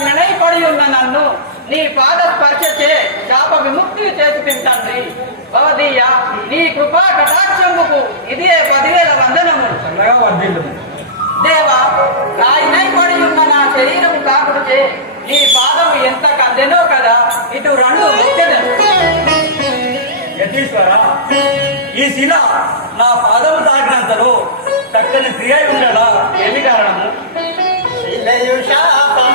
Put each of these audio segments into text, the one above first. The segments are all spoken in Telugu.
వినై పడి ఉన్న నన్ను. నీ పాద స్పర్శచే శాప విముక్తి చేసుకుంటాను భవదీయ నీ కృపా కటాక్షముకు ఇదే పదివేల వందనము. దేవా రాయినై పడి ఉన్న నా శరీరం కాకుడిచే నీ పాదము ఎంత కందెనో కదా ఇటు రెండు ఈ శిల నా పాదము తాకినంతలో చక్కని క్రియ ఉండడా ఏమి కారణము? శాపం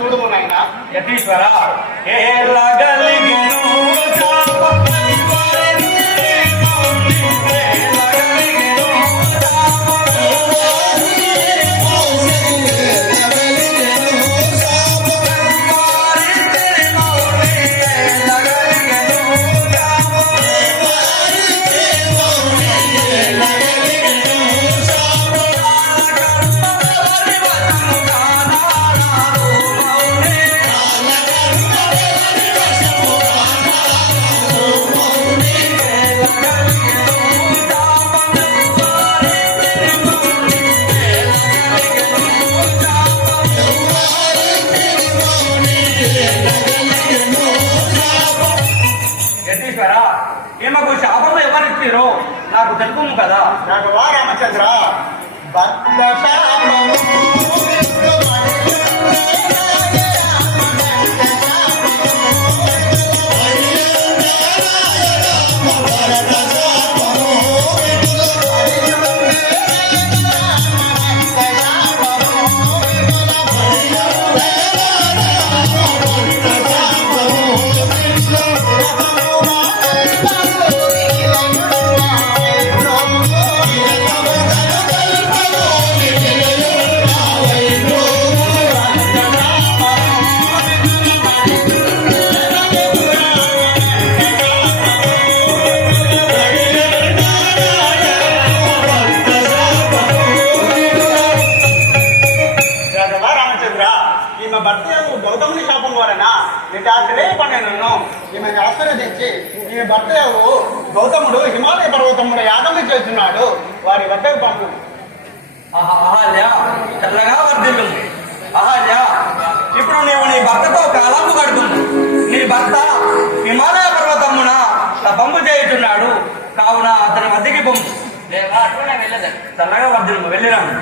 చూడుము నాయన. యతీశ్వర ఏలగలిగెను చాప యతీశ్వర ఈమెకు శాపము ఎవరిచ్చిరో? నాకు తెలుపు కదా. నాకు వా రామచంద్ర. భక్త శాపము నిటాశ్రయ నన్ను ఈమె ఆశీర్వదించి ఈ భర్త గౌతముడు హిమాలయ పర్వతముడు యాగము చేస్తున్నాడు. వారి వద్దకు పంపు. ఆహా, అహల్య చల్లగా వర్ధిల్లు అహల్య ఇప్పుడు నీవు నీ భర్తతో కాలము గడుపుము. నీ భర్త హిమాలయ పర్వతమున తపంపు చేయుతున్నాడు కావున అతని మధ్యకి పంపు. దేవా చల్లగా వర్ధిల్లు వెళ్ళిరాము.